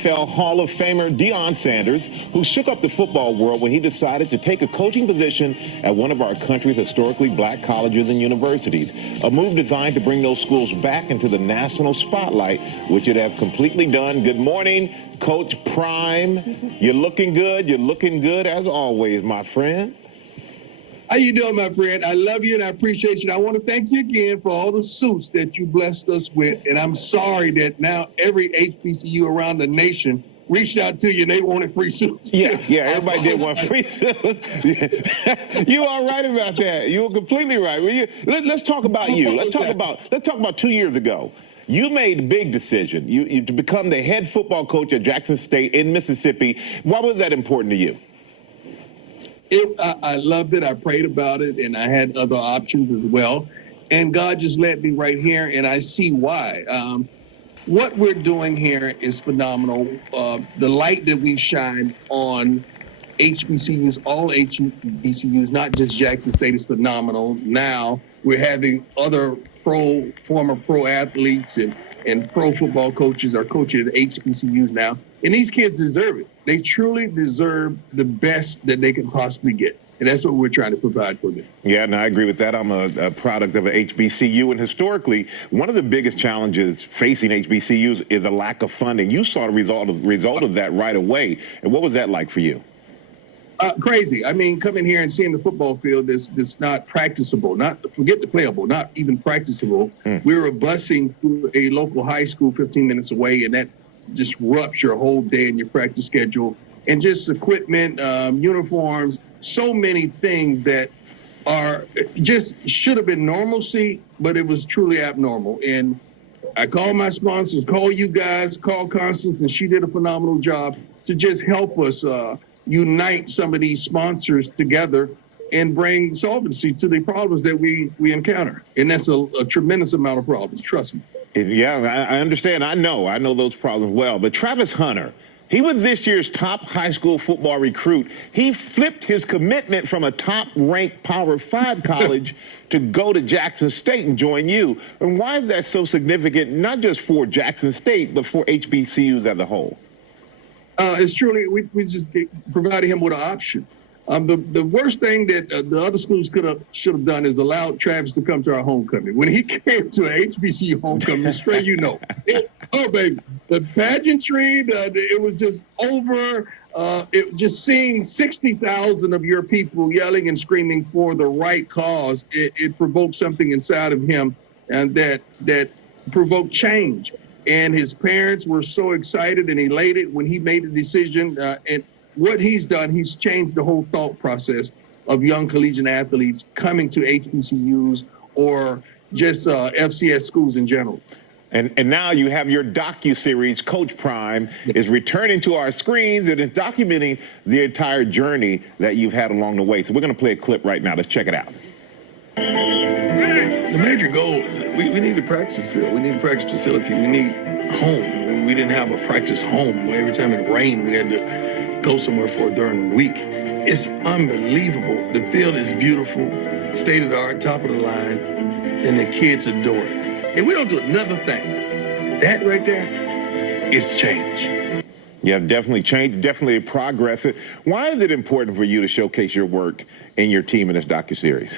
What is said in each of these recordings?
NFL Hall of Famer Deion Sanders, who shook up the football world when he decided to take a coaching position at one of our country's historically black colleges and universities, a move designed to bring those schools back into the national spotlight, which it has completely done. Good morning, Coach Prime. You're looking good. You're looking good as always, my friend. How you doing, my friend? I love you and I appreciate you. I want to thank you again for all the suits that you blessed us with. And I'm sorry that now every HBCU around the nation reached out to you and they wanted free suits. Yeah, everybody did want free suits. You are right about that. You were completely right. Let's talk about you. Let's talk about 2 years ago. You made a big decision. You to become the head football coach at Jackson State in Mississippi. Why was that important to you? I loved it. I prayed about it, and I had other options as well. And God just led me right here, and I see why. What we're doing here is phenomenal. The light that we've shined on HBCUs, all HBCUs, not just Jackson State, is phenomenal. Now we're having other former pro athletes and pro football coaches are coaching at HBCUs now. And these kids deserve it. They truly deserve the best that they can possibly get. And that's what we're trying to provide for them. Yeah, and I agree with that. I'm a product of an HBCU. And historically, one of the biggest challenges facing HBCUs is a lack of funding. You saw the result of that right away. And what was that like for you? Crazy. I mean, coming here and seeing the football field that's not practicable, forget the playable, not even practicable. We were busing to a local high school 15 minutes away, and that disrupts your whole day and your practice schedule, and just equipment, uniforms, so many things that are just should have been normalcy, but it was truly abnormal. And I called my sponsors, call you guys, call Constance, and she did a phenomenal job to just help us unite some of these sponsors together and bring solvency to the problems that we encounter. And that's a tremendous amount of problems, trust me. Yeah, I understand. I know those problems well. But Travis Hunter, he was this year's top high school football recruit. He flipped his commitment from a top-ranked Power 5 college to go to Jackson State and join you. And why is that so significant, not just for Jackson State, but for HBCUs as a whole? It's truly, we just provided him with an option. The worst thing that the other schools should have done is allowed Travis to come to our homecoming. When he came to an HBCU homecoming, straight, baby, the pageantry, it was just over. Just seeing 60,000 of your people yelling and screaming for the right cause, it provoked something inside of him, and that provoked change. And his parents were so excited and elated when he made the decision. And what he's done, he's changed the whole thought process of young collegiate athletes coming to HBCUs or just FCS schools in general. And now you have your docu-series, Coach Prime, is returning to our screens and is documenting the entire journey that you've had along the way. So we're going to play a clip right now. Let's check it out. The major goal, we need a practice field. We need a practice facility. We need home. We didn't have a practice home. Every time it rained, we had to go somewhere for during the week. It's unbelievable. The field is beautiful, state of the art, top of the line, and the kids adore it. And we don't do another thing. That right there is change. Yeah, definitely change, definitely progress. Why is it important for you to showcase your work and your team in this docuseries?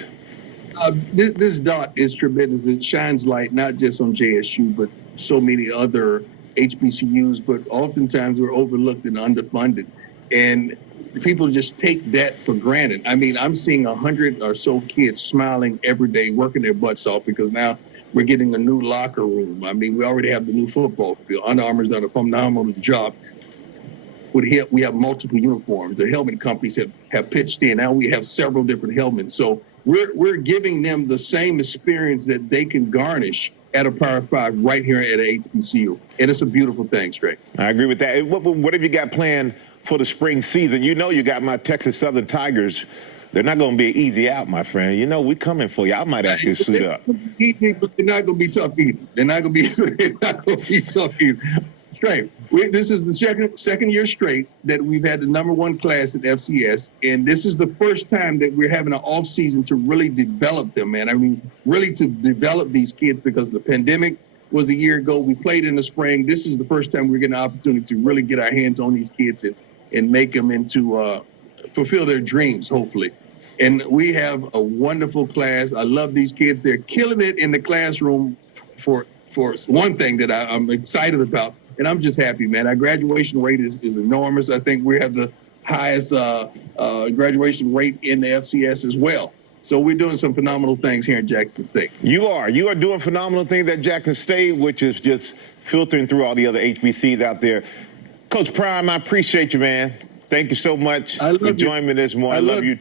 This doc is tremendous. It shines light not just on JSU, but so many other HBCUs, but oftentimes we're overlooked and underfunded. And people just take that for granted. I mean, I'm seeing 100 or so kids smiling every day, working their butts off because now we're getting a new locker room. I mean, we already have the new football field. Under Armour's done a phenomenal job. We have multiple uniforms. The helmet companies have pitched in. Now we have several different helmets. So we're giving them the same experience that they can garnish at a Power 5 right here at HBCU. And it's a beautiful thing, Straight. I agree with that. What have you got planned for the spring season? You know you got my Texas Southern Tigers. They're not going to be an easy out, my friend. You know we're coming for you. I might actually suit up. They're not going to be tough either. They're not going to be tough either. Straight. This is the second year straight that we've had the #1 class at FCS, and this is the first time that we're having an off season to really develop them, man. I mean, really to develop these kids because of the pandemic. was a year ago. We played in the spring. This is the first time we're getting an opportunity to really get our hands on these kids and make them into fulfill their dreams, hopefully. And we have a wonderful class. I love these kids. They're killing it in the classroom for one thing that I'm excited about. And I'm just happy, man. Our graduation rate is enormous. I think we have the highest graduation rate in the FCS as well. So we're doing some phenomenal things here in Jackson State. You are doing phenomenal things at Jackson State, which is just filtering through all the other HBCs out there. Coach Prime, I appreciate you, man. Thank you so much for joining me this morning. I love you.